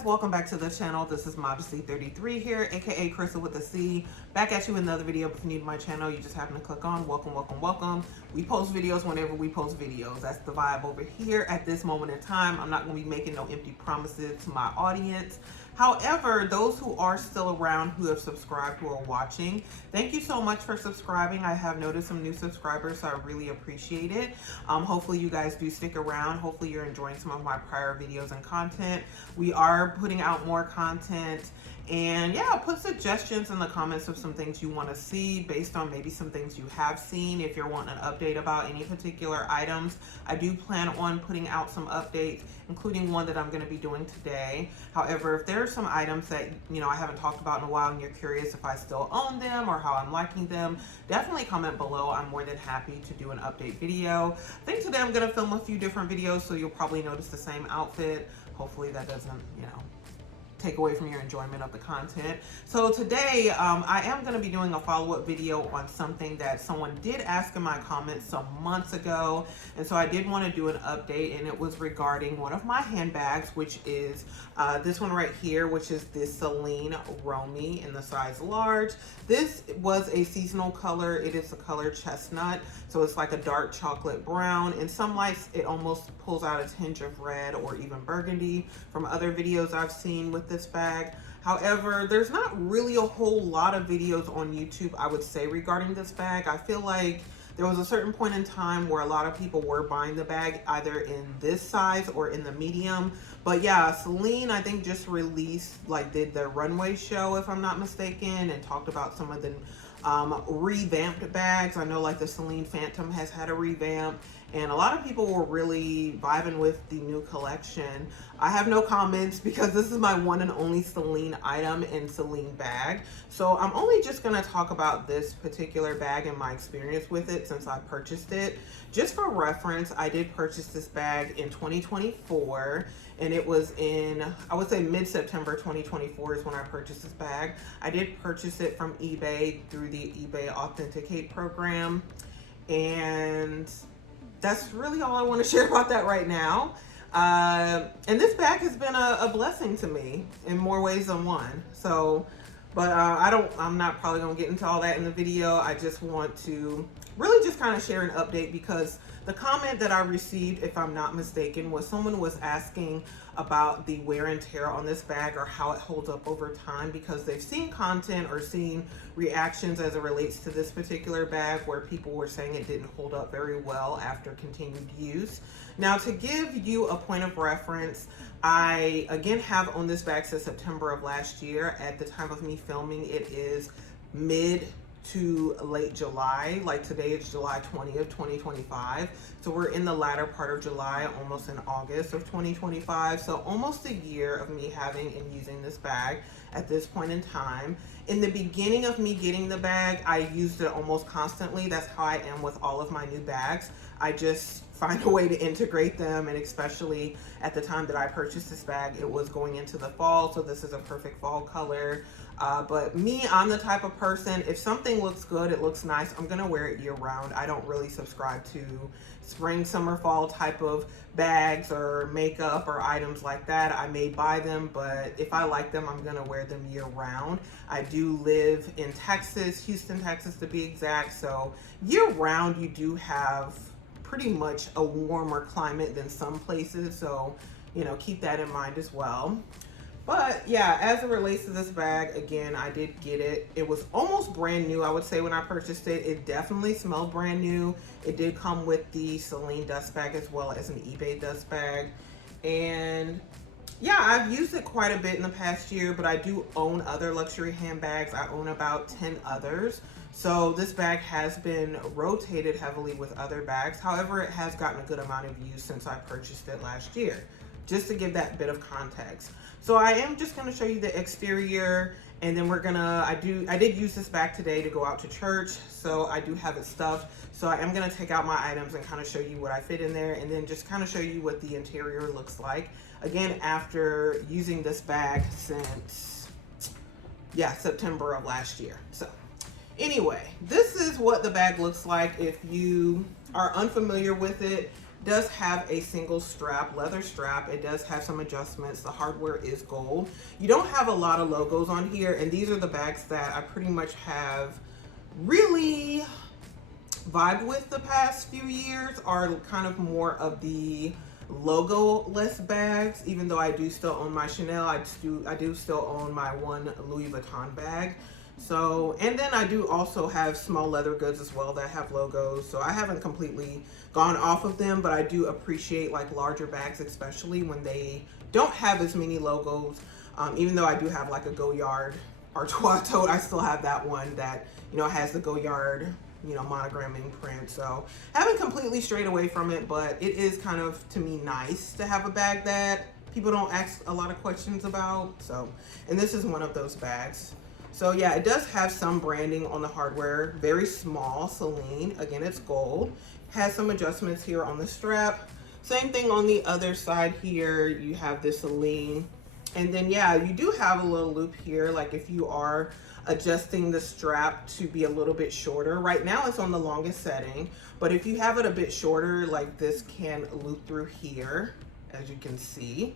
guys, welcome back to the channel. This is Modesty33 here, aka Crystal with a C. Back at you with another video. If you're new to my channel, you just happen to click on welcome. We post videos whenever we post videos. That's the vibe over here at this moment in time. I'm not going to be making no empty promises to my audience. However, those who are still around, who have subscribed, who are watching, thank you so much for subscribing. I have noticed some new subscribers, so I really appreciate it. Hopefully you guys do stick around. Hopefully you're enjoying some of my prior videos and content. We are putting out more content. And yeah, put suggestions in the comments of some things you want to see based on maybe some things you have seen. If you're wanting an update about any particular items, I do plan on putting out some updates, including one that I'm going to be doing today. However, if there are some items that, I haven't talked about in a while and you're curious if I still own them or how I'm liking them, definitely comment below. I'm more than happy to do an update video. I think today I'm going to film a few different videos, so you'll probably notice the same outfit. Hopefully that doesn't, take away from your enjoyment of the content. So today I am going to be doing a follow-up video on something that someone did ask in my comments some months ago, and so I did want to do an update, and it was regarding one of my handbags, which is this one right here, which is this Celine Romy in the size large. This was a seasonal color. It is the color chestnut, so it's like a dark chocolate brown. In some lights it almost pulls out a tinge of red or even burgundy from other videos I've seen with this bag. However, there's not really a whole lot of videos on YouTube, I would say, regarding this bag. I feel like there was a certain point in time where a lot of people were buying the bag either in this size or in the medium. But yeah, Celine, I think, just released, did the runway show, if I'm not mistaken, and talked about some of the revamped bags. I know the Celine Phantom has had a revamp, and a lot of people were really vibing with the new collection. I have no comments because this is my one and only Celine item and Celine bag. So I'm only just gonna talk about this particular bag and my experience with it since I purchased it. Just for reference, I did purchase this bag in 2024, and it was in, I would say, mid-September 2024 is when I purchased this bag. I did purchase it from eBay through the eBay Authenticate program, and that's really all I want to share about that right now. And this bag has been a blessing to me in more ways than one. So, but I'm not probably gonna get into all that in the video. I just want to really just kind of share an update, because the comment that I received, if I'm not mistaken, was someone was asking about the wear and tear on this bag or how it holds up over time, because they've seen content or seen reactions as it relates to this particular bag where people were saying it didn't hold up very well after continued use. Now, to give you a point of reference, I again have owned this bag since September of last year. At the time of me filming, it is mid to late July. Today is July 20th, 2025. So we're in the latter part of July, almost in August of 2025. So almost a year of me having and using this bag at this point in time. In the beginning of me getting the bag, I used it almost constantly. That's how I am with all of my new bags. I just find a way to integrate them, and especially at the time that I purchased this bag, it was going into the fall, so this is a perfect fall color. But me, I'm the type of person, if something looks good, it looks nice, I'm gonna wear it year round. I don't really subscribe to spring, summer, fall type of bags or makeup or items like that. I may buy them, but if I like them, I'm gonna wear them year round. I do live in Texas, Houston, Texas to be exact, so year round you do have pretty much a warmer climate than some places, so keep that in mind as well. But yeah, as it relates to this bag, again, I did get it. It was almost brand new, I would say, when I purchased it. It definitely smelled brand new. It did come with the Celine dust bag as well as an eBay dust bag. And yeah, I've used it quite a bit in the past year, but I do own other luxury handbags. I own about 10 others. So this bag has been rotated heavily with other bags. However, it has gotten a good amount of use since I purchased it last year, just to give that bit of context. So I am just going to show you the exterior, and then I did use this bag today to go out to church, so I do have it stuffed. So I am going to take out my items and kind of show you what I fit in there, and then just kind of show you what the interior looks like. Again, after using this bag since, September of last year. So anyway, this is what the bag looks like. If you are unfamiliar with it, does have a single strap, leather strap. It does have some adjustments. The hardware is gold. You don't have a lot of logos on here, and these are the bags that I pretty much have really vibed with the past few years, are kind of more of the logo-less bags. Even though I do still own my Chanel, I do still own my one Louis Vuitton bag. So, and then I do also have small leather goods as well that have logos. So I haven't completely gone off of them, but I do appreciate like larger bags, especially when they don't have as many logos. Even though I do have like a Goyard Artois tote, I still have that one that, you know, has the Goyard, you know, monogramming print. So haven't completely strayed away from it, but it is kind of, to me, nice to have a bag that people don't ask a lot of questions about. So, and this is one of those bags. So yeah, it does have some branding on the hardware, very small, Celine. Again, it's gold. Has some adjustments here on the strap. Same thing on the other side here. You have this Celine. And then yeah, you do have a little loop here, like if you are adjusting the strap to be a little bit shorter. Right now it's on the longest setting, but if you have it a bit shorter, like this can loop through here, as you can see.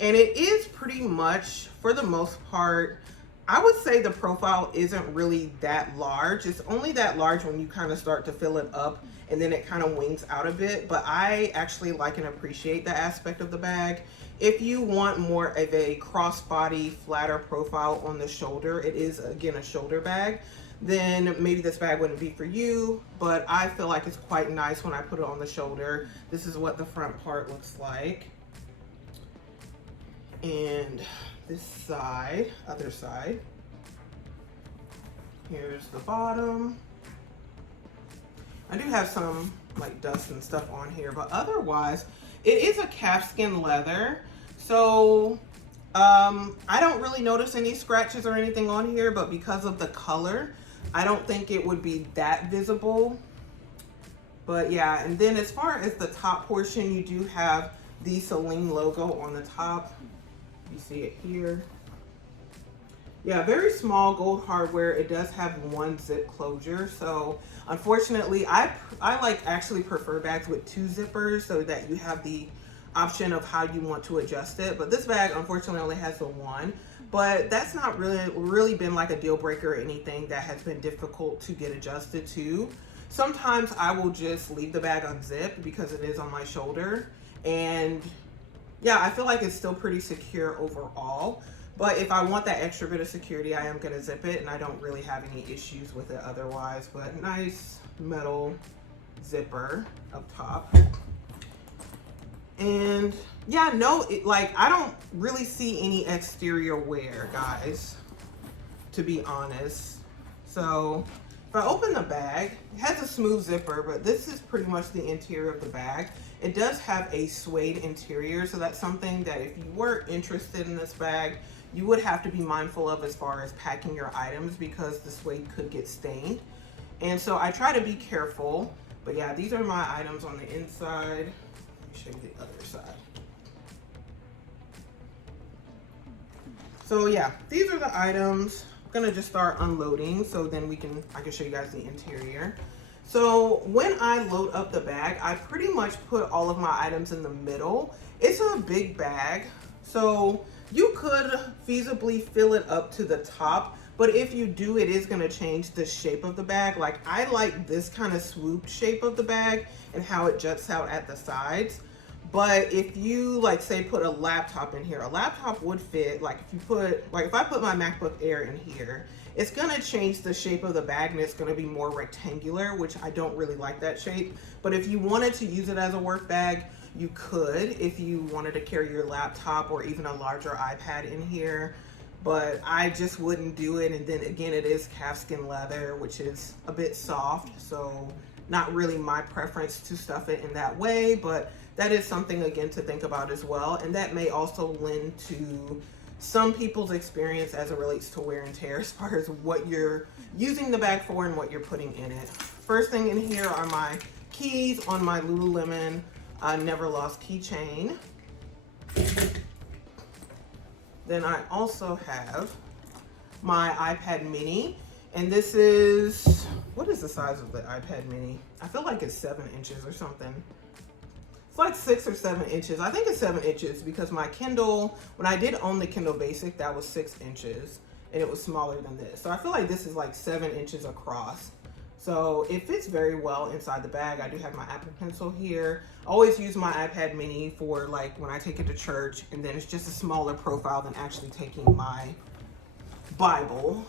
And it is pretty much, for the most part, I would say the profile isn't really that large. It's only that large when you kind of start to fill it up, and then it kind of wings out a bit. But I actually like and appreciate the aspect of the bag. If you want more of a crossbody, flatter profile on the shoulder, it is again a shoulder bag, then maybe this bag wouldn't be for you. But I feel like it's quite nice when I put it on the shoulder. This is what the front part looks like. And this side, other side, here's the bottom. I do have some like dust and stuff on here, but otherwise it is a calfskin leather. So I don't really notice any scratches or anything on here, but because of the color, I don't think it would be that visible. But yeah, and then as far as the top portion, you do have the Celine logo on the top. You see it here. Yeah, very small gold hardware. It does have one zip closure. So unfortunately, I like actually prefer bags with two zippers so that you have the option of how you want to adjust it. But this bag unfortunately only has the one. But that's not really been like a deal breaker or anything that has been difficult to get adjusted to. Sometimes I will just leave the bag unzipped because it is on my shoulder. And yeah, I feel like it's still pretty secure overall. But if I want that extra bit of security, I am going to zip it, and I don't really have any issues with it otherwise. But nice metal zipper up top. And yeah, no, like I don't really see any exterior wear, guys, to be honest. So if I open the bag, it has a smooth zipper, but this is pretty much the interior of the bag. It does have a suede interior, so that's something that if you were interested in this bag, you would have to be mindful of as far as packing your items, because the suede could get stained. And so I try to be careful. But yeah, these are my items on the inside. Let me show you the other side. So yeah, these are the items. I'm gonna just start unloading, so then I can show you guys the interior. So when I load up the bag, I pretty much put all of my items in the middle. It's a big bag, so you could feasibly fill it up to the top, but if you do, it is gonna change the shape of the bag. Like I like this kind of swooped shape of the bag and how it juts out at the sides. But if you like say put a laptop in here, a laptop would fit. Like if I put my MacBook Air in here, it's gonna change the shape of the bag and it's gonna be more rectangular, which I don't really like that shape. But if you wanted to use it as a work bag, you could, if you wanted to carry your laptop or even a larger iPad in here. But I just wouldn't do it. And then again, it is calfskin leather, which is a bit soft, so not really my preference to stuff it in that way. But that is something again to think about as well, and that may also lend to some people's experience as it relates to wear and tear as far as what you're using the bag for and what you're putting in it. First thing in here are my keys on my Lululemon Never Lost keychain. Then I also have my iPad mini, and this is, what is the size of the iPad mini? I feel like it's 7 inches or something. It's like 6 or 7 inches. I think it's 7 inches because my Kindle, when I did own the Kindle Basic, that was 6 inches and it was smaller than this. So I feel like this is like 7 inches across. So it fits very well inside the bag. I do have my Apple Pencil here. I always use my iPad mini for like when I take it to church, and then it's just a smaller profile than actually taking my Bible.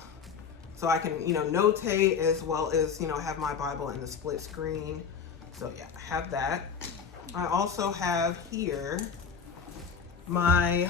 So I can, you know, notate as well as, you know, have my Bible in the split screen. So yeah, I have that. I also have here my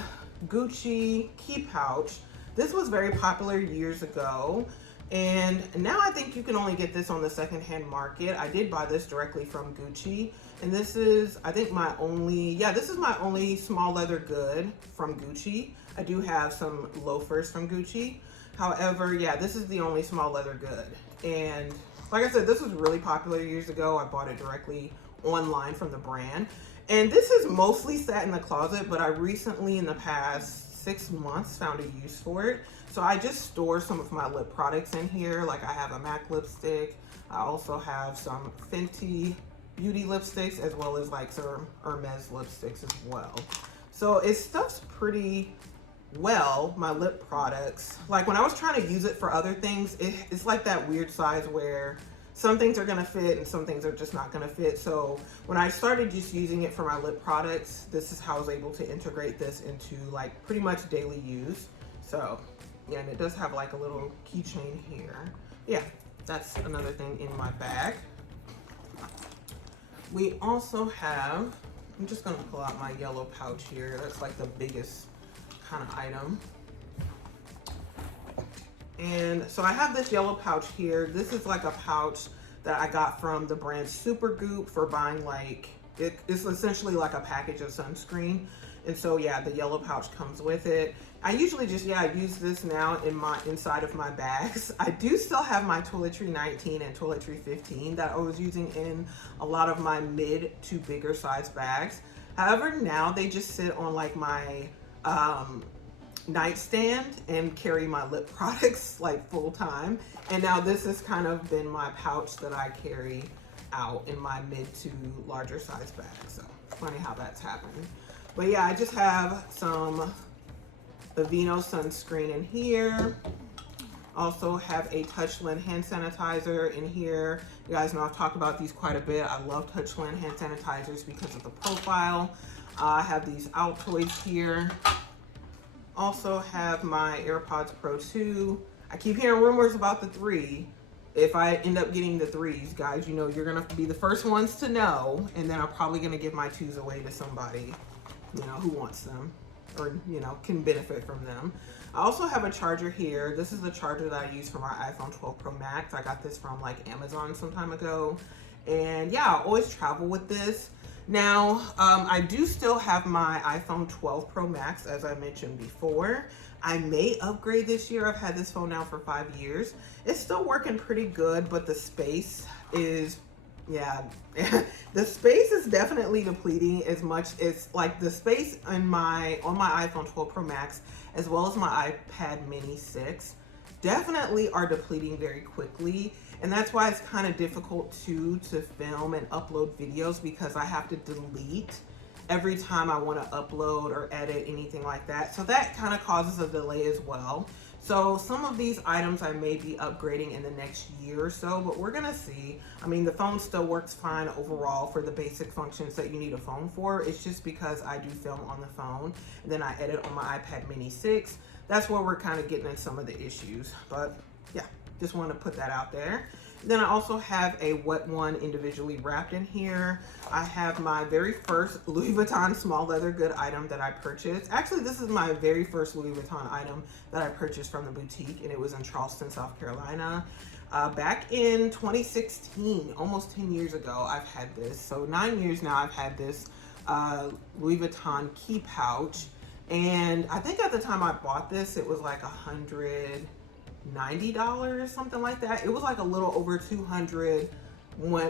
Gucci key pouch. This was very popular years ago, and now I think you can only get this on the secondhand market. I did buy this directly from Gucci, and this is, I think, my only, this is my only small leather good from Gucci. I do have some loafers from Gucci. However, yeah, this is the only small leather good. And like I said, this was really popular years ago. I bought it directly online from the brand. And this is mostly sat in the closet, but I recently, in the past 6 months, found a use for it. So I just store some of my lip products in here. Like I have a MAC lipstick. I also have some Fenty Beauty lipsticks, as well as like some Hermes lipsticks as well. So it stuffs pretty well, my lip products. Like when I was trying to use it for other things, it's like that weird size where some things are gonna fit and some things are just not gonna fit. So when I started just using it for my lip products, this is how I was able to integrate this into like pretty much daily use. So yeah, and it does have like a little keychain here. Yeah, that's another thing in my bag. We also have, I'm just gonna pull out my yellow pouch here. That's like the biggest kind of item. And so I have this yellow pouch here. This is like a pouch that I got from the brand Supergoop for buying like, it's essentially like a package of sunscreen. And so yeah, the yellow pouch comes with it. I usually just, I use this now in my inside of my bags. I do still have my Toiletry 19 and Toiletry 15 that I was using in a lot of my mid to bigger size bags. However, now they just sit on like my nightstand and carry my lip products like full time. And now this has kind of been my pouch that I carry out in my mid to larger size bags. So it's funny how that's happened. But yeah, I just have some Aveeno sunscreen in here. Also have a Touchland hand sanitizer in here. You guys know I've talked about these quite a bit. I love Touchland hand sanitizers because of the profile. I have these Altoids here. Also have my AirPods Pro 2. I keep hearing rumors about the 3. If I end up getting the 3s, guys, you know, you're gonna be the first ones to know, and then I'm probably gonna give my 2s away to somebody, you know, who wants them or, you know, can benefit from them. I also have a charger here. This is the charger that I use for my iPhone 12 Pro Max. I got this from like Amazon some time ago. And yeah, I always travel with this. Now, I do still have my iPhone 12 Pro Max, as I mentioned before. I may upgrade this year. I've had this phone now for 5 years. It's still working pretty good, but the space is, the space is definitely depleting as much as like the space on my iPhone 12 Pro Max, as well as my iPad Mini 6, definitely are depleting very quickly. And that's why it's kind of difficult to film and upload videos, because I have to delete every time I want to upload or edit anything like that. So that kind of causes a delay as well. So some of these items I may be upgrading in the next year or so, but we're gonna see. I mean, the phone still works fine overall for the basic functions that you need a phone for. It's just because I do film on the phone and then I edit on my iPad Mini 6. That's where we're kind of getting in some of the issues. But yeah, just want to put that out there. Then I also have a Wet One individually wrapped in here. I have my very first Louis Vuitton small leather good item that I purchased. Actually, this is my very first Louis Vuitton item that I purchased from the boutique, and it was in Charleston, South Carolina. Back in 2016, almost 10 years ago, I've had this. So 9 years now I've had this Louis Vuitton key pouch. And I think at the time I bought this, it was like $190, something like that. It was like a little over 200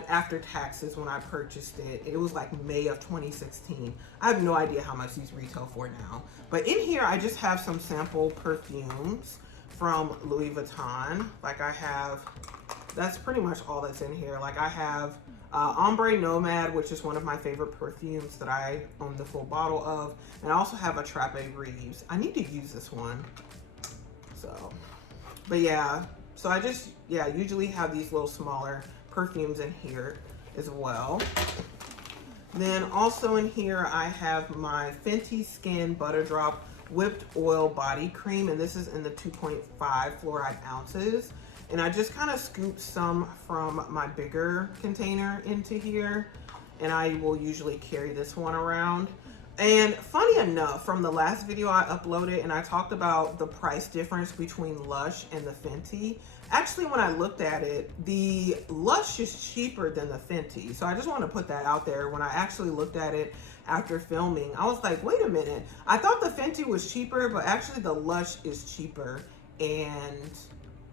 after taxes when I purchased it. It was like May of 2016. I have no idea how much these retail for now. But in here, I just have some sample perfumes from Louis Vuitton. Like I have, that's pretty much all that's in here. Like I have Ombre Nomad, which is one of my favorite perfumes that I own the full bottle of. And I also have a Trappe Reeves. I need to use this one. So, but yeah. So I just, yeah, usually have these little smaller perfumes in here as well. Then also in here, I have my Fenty Skin Butter Drop Whipped Oil Body Cream. And this is in the 2.5 fluoride ounces. And I just kind of scoop some from my bigger container into here. And I will usually carry this one around. And funny enough, from the last video I uploaded and I talked about the price difference between Lush and the Fenty. Actually, when I looked at it, the Lush is cheaper than the Fenty. So I just want to put that out there. When I actually looked at it after filming, I was like, wait a minute. I thought the Fenty was cheaper, but actually the Lush is cheaper. And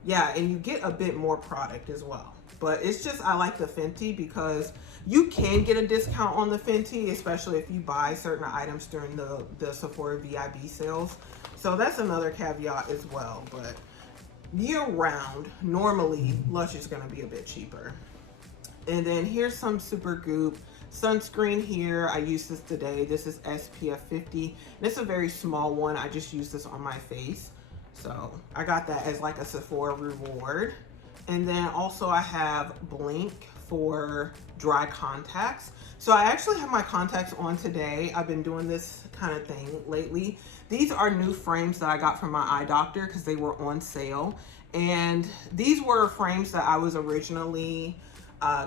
yeah, and you get a bit more product as well. But it's just, I like the Fenty because you can get a discount on the Fenty, especially if you buy certain items during the Sephora VIB sales. So that's another caveat as well. But year round, normally Lush is going to be a bit cheaper. And then here's some Supergoop sunscreen here. I used this today. This is SPF 50. And it's a very small one. I just use this on my face. So I got that as like a Sephora reward. And then also I have Blink for dry contacts. So I actually have my contacts on today. I've been doing this kind of thing lately. These are new frames that I got from my eye doctor because they were on sale. And these were frames that I was originally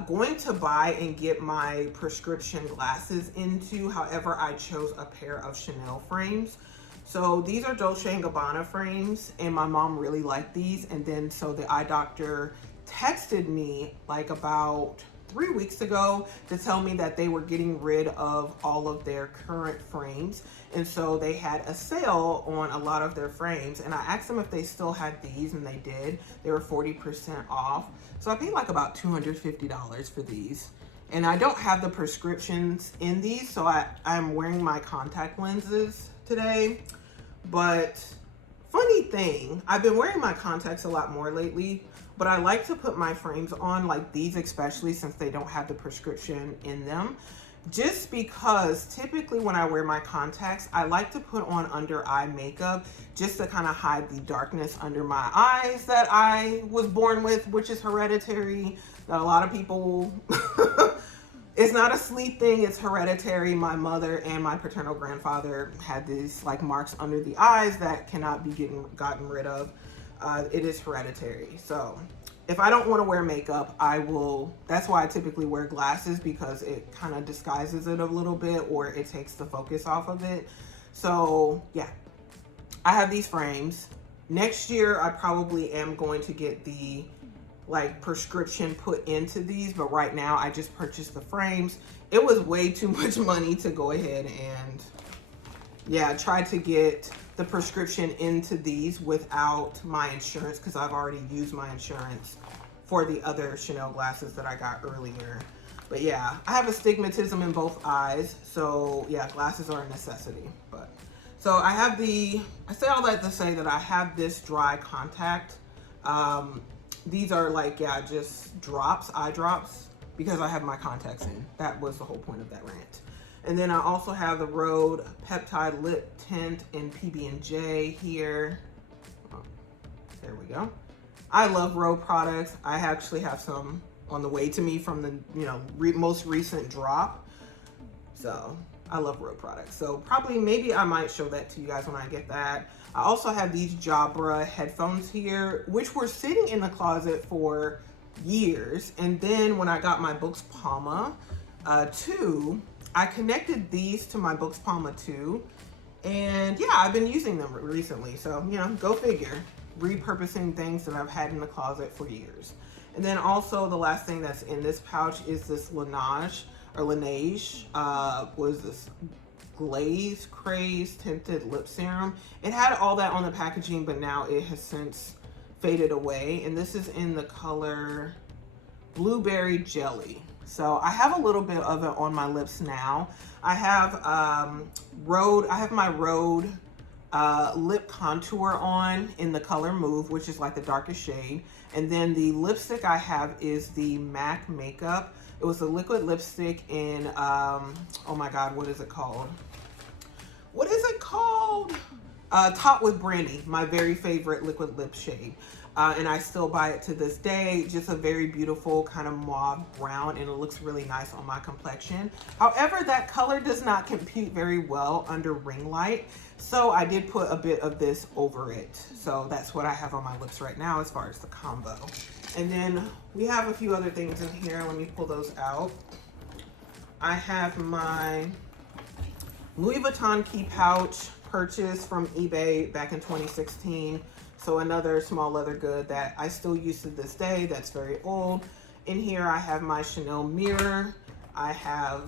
going to buy and get my prescription glasses into. However, I chose a pair of Chanel frames. So these are Dolce & Gabbana frames, and my mom really liked these. And then so the eye doctor texted me like about 3 weeks ago to tell me that they were getting rid of all of their current frames. And so they had a sale on a lot of their frames. And I asked them if they still had these, and they did. They were 40% off. So I paid like about $250 for these. And I don't have the prescriptions in these, so I'm wearing my contact lenses today. But funny thing, I've been wearing my contacts a lot more lately, but I like to put my frames on, like these especially, since they don't have the prescription in them. Just because typically when I wear my contacts, I like to put on under eye makeup just to kind of hide the darkness under my eyes that I was born with, which is hereditary. That a lot of people it's not a sleep thing, it's hereditary. My mother and my paternal grandfather had these like marks under the eyes that cannot be gotten rid of. It is hereditary. So if I don't want to wear makeup, that's why I typically wear glasses, because it kind of disguises it a little bit, or it takes the focus off of it. So yeah, I have these frames. Next year, I probably am going to get the like prescription put into these, but right now I just purchased the frames. It was way too much money to go ahead and yeah, try to get the prescription into these without my insurance, because I've already used my insurance for the other Chanel glasses that I got earlier. But yeah, I have astigmatism in both eyes, so yeah, glasses are a necessity. But so I say all that to say that I have this dry contact. These are like, yeah, just drops, eye drops, because I have my contacts in. That was the whole point of that rant. And then I also have the Rhode Peptide Lip Tint in PB&J here. Oh, there we go. I love Rhode products. I actually have some on the way to me from the most recent drop. So I love Rhode products. So maybe I might show that to you guys when I get that. I also have these Jabra headphones here, which were sitting in the closet for years. And then when I got my Books Palma 2, I connected these to my Books Palma 2. And yeah, I've been using them recently. So, go figure. Repurposing things that I've had in the closet for years. And then also the last thing that's in this pouch is this Laneige, was this Glaze Craze Tinted Lip Serum. It had all that on the packaging, but now it has since faded away. And this is in the color Blueberry Jelly. So I have a little bit of it on my lips now. I have my Rhode lip contour on in the color Move, which is like the darkest shade. And then the lipstick I have is the MAC Makeup It was a liquid lipstick in, oh my God, what is it called? What is it called? Top with Brandy, my very favorite liquid lip shade. And I still buy it to this day. Just a very beautiful kind of mauve brown, and it looks really nice on my complexion. However, that color does not compute very well under ring light, so I did put a bit of this over it. So that's what I have on my lips right now as far as the combo. And then we have a few other things in here. Let me pull those out. I have my Louis Vuitton key pouch purchase from eBay back in 2016. So another small leather good that I still use to this day that's very old. In here I have my Chanel mirror. I have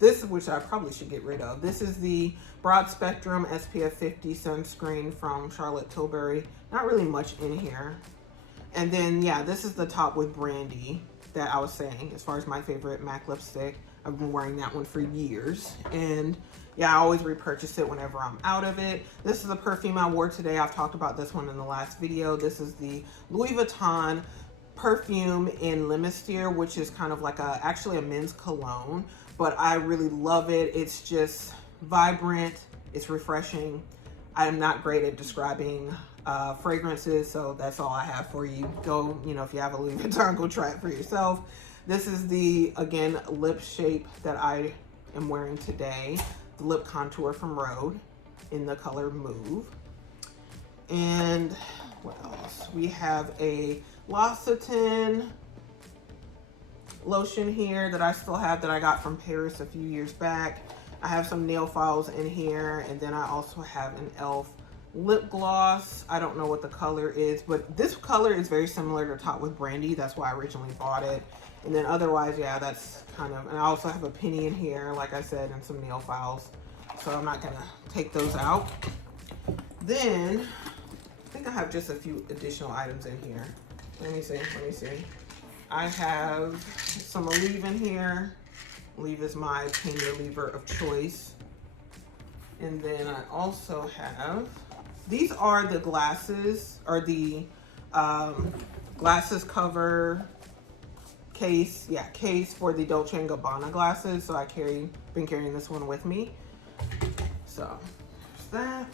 this, which I probably should get rid of. This is the Broad Spectrum SPF 50 sunscreen from Charlotte Tilbury. Not really much in here. And then, yeah, this is the Top with Brandy that I was saying as far as my favorite MAC lipstick. I've been wearing that one for years. And yeah, I always repurchase it whenever I'm out of it. This is a perfume I wore today. I've talked about this one in the last video. This is the Louis Vuitton perfume in Limistier, which is kind of like actually a men's cologne, but I really love it. It's just vibrant. It's refreshing. I am not great at describing fragrances, so that's all I have for you. Go, if you have a Louis Vuitton, go try it for yourself. This is the, again, lip shape that I am wearing today. The lip contour from Rhode in the color Mauve. And what else? We have a L'Occitane lotion here that I still have that I got from Paris a few years back. I have some nail files in here, and then I also have an e.l.f. lip gloss. I don't know what the color is, but this color is very similar to Top with Brandy. That's why I originally bought it. And then otherwise, yeah, that's kind of, and I also have a penny in here, like I said, and some nail files. So I'm not gonna take those out. Then, I think I have just a few additional items in here. Let me see. I have some Aleve in here. Aleve is my pain reliever of choice. And then I also have, these are the glasses, or the glasses cover case, case for the Dolce & Gabbana glasses. So been carrying this one with me. So there's that.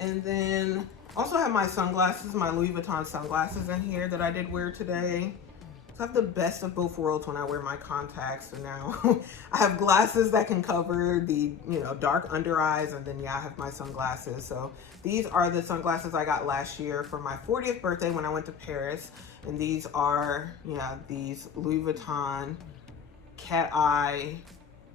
And then also have my sunglasses, my Louis Vuitton sunglasses in here that I did wear today. So I have the best of both worlds when I wear my contacts. So now I have glasses that can cover the, dark under eyes, and then I have my sunglasses. So these are the sunglasses I got last year for my 40th birthday when I went to Paris. And these are, these Louis Vuitton cat eye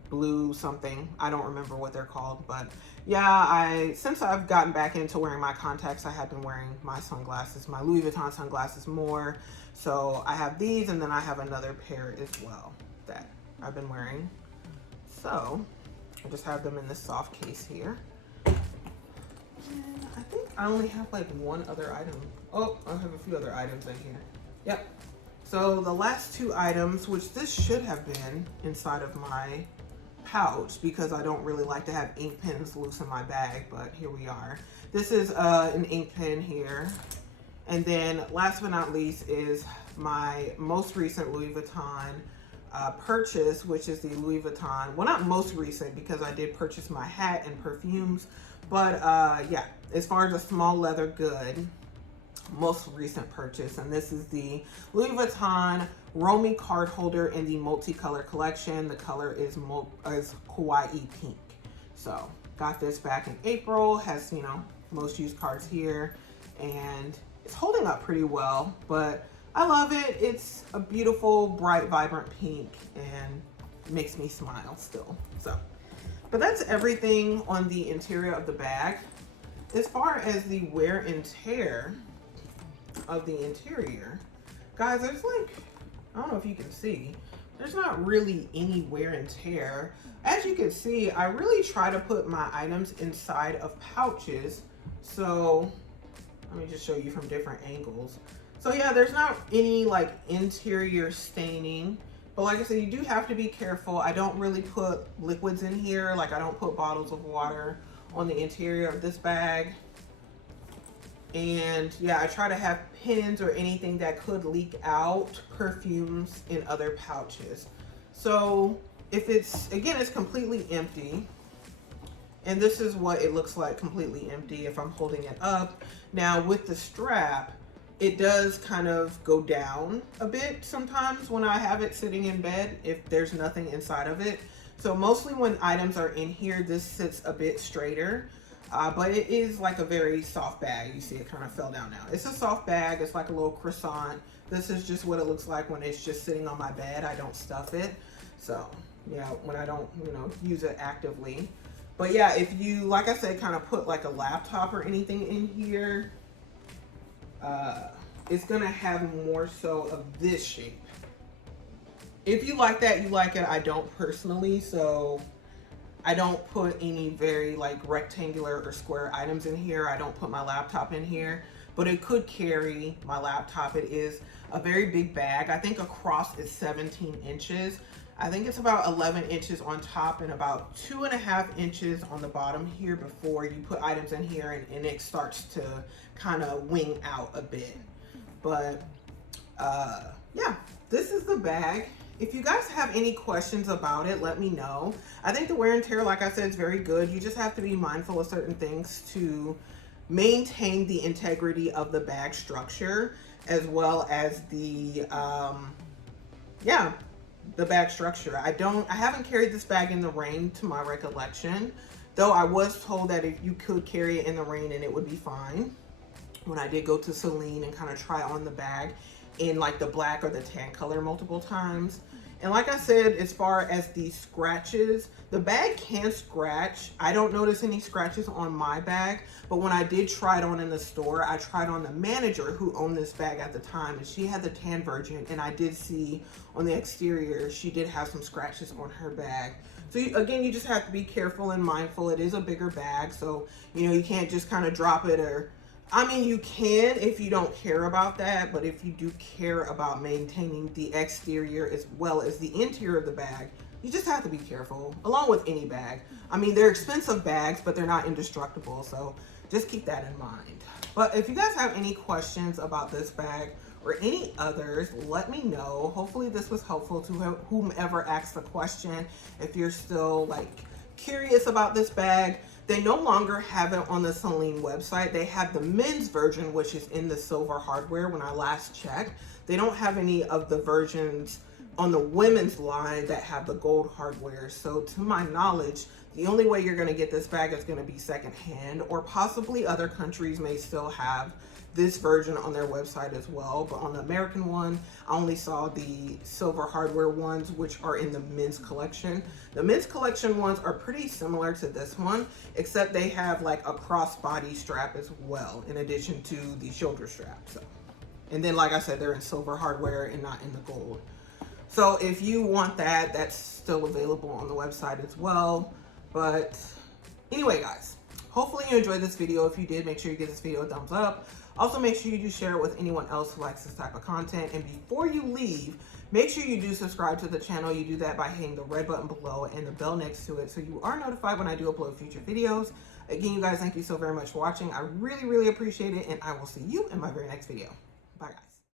blue something. I don't remember what they're called, but yeah, since I've gotten back into wearing my contacts, I have been wearing my sunglasses, my Louis Vuitton sunglasses more. So I have these, and then I have another pair as well that I've been wearing. So I just have them in this soft case here. And I think I only have like one other item. Oh, I have a few other items in here. Yep. So the last two items, which this should have been inside of my pouch because I don't really like to have ink pens loose in my bag, but here we are. This is an ink pen here. And then last but not least is my most recent Louis Vuitton purchase, which is the Louis Vuitton, well, not most recent because I did purchase my hat and perfumes, but yeah, as far as a small leather good, most recent purchase, and this is the Louis Vuitton Romy card holder in the multicolor collection. The color is Kawaii Pink. So got this back in April, has, most used cards here, and it's holding up pretty well, but I love it. It's a beautiful, bright, vibrant pink, and makes me smile still. So, but that's everything on the interior of the bag. As far as the wear and tear of the interior, guys, there's like, I don't know if you can see, there's not really any wear and tear. As you can see, I really try to put my items inside of pouches. So let me just show you from different angles. So yeah, there's not any like interior staining, but like I said, you do have to be careful. I don't really put liquids in here. Like I don't put bottles of water on the interior of this bag. And yeah, I try to have pins or anything that could leak out perfumes in other pouches. So if it's, again, it's completely empty. And this is what it looks like completely empty if I'm holding it up. Now with the strap, it does kind of go down a bit sometimes when I have it sitting in bed if there's nothing inside of it. So mostly when items are in here, this sits a bit straighter. But it is like a very soft bag. You see it kind of fell down now. It's a soft bag. It's like a little croissant. This is just what it looks like when it's just sitting on my bed. I don't stuff it. So yeah, when I don't, use it actively. But yeah, if you, like I said, kind of put like a laptop or anything in here, it's gonna have more so of this shape. If you like that, you like it. I don't personally, so I don't put any very like rectangular or square items in here. I don't put my laptop in here, but it could carry my laptop. It is a very big bag. I think across is 17 inches. I think it's about 11 inches on top and about 2.5 inches on the bottom here before you put items in here, and it starts to kind of wing out a bit. But yeah, this is the bag. If you guys have any questions about it, let me know. I think the wear and tear, like I said, is very good. You just have to be mindful of certain things to maintain the integrity of the bag structure, as well as the, the bag structure. I haven't carried this bag in the rain to my recollection, though I was told that if you could carry it in the rain and it would be fine. When I did go to Celine and kind of try on the bag in like the black or the tan color multiple times. And like I said, as far as the scratches, the bag can scratch. I don't notice any scratches on my bag, but when I did try it on in the store, I tried on the manager who owned this bag at the time, and she had the tan version, and I did see on the exterior, she did have some scratches on her bag. So again, you just have to be careful and mindful. It is a bigger bag, so you can't just kind of drop it, or I mean, you can if you don't care about that, but if you do care about maintaining the exterior as well as the interior of the bag, you just have to be careful, along with any bag. I mean, they're expensive bags, but they're not indestructible, so just keep that in mind. But if you guys have any questions about this bag or any others, let me know. Hopefully this was helpful to whomever asked the question. If you're still like curious about this bag, they no longer have it on the Celine website. They have the men's version, which is in the silver hardware when I last checked. They don't have any of the versions on the women's line that have the gold hardware. So to my knowledge, the only way you're gonna get this bag is gonna be secondhand, or possibly other countries may still have this version on their website as well. But on the American one, I only saw the silver hardware ones, which are in the men's collection. The men's collection ones are pretty similar to this one, except they have like a crossbody strap as well, in addition to the shoulder strap. So, and then like I said, they're in silver hardware and not in the gold. So if you want that, that's still available on the website as well. But anyway, guys, hopefully you enjoyed this video. If you did, make sure you give this video a thumbs up. Also, make sure you do share it with anyone else who likes this type of content. And before you leave, make sure you do subscribe to the channel. You do that by hitting the red button below and the bell next to it, so you are notified when I do upload future videos. Again, you guys, thank you so very much for watching. I really, really appreciate it, and I will see you in my very next video.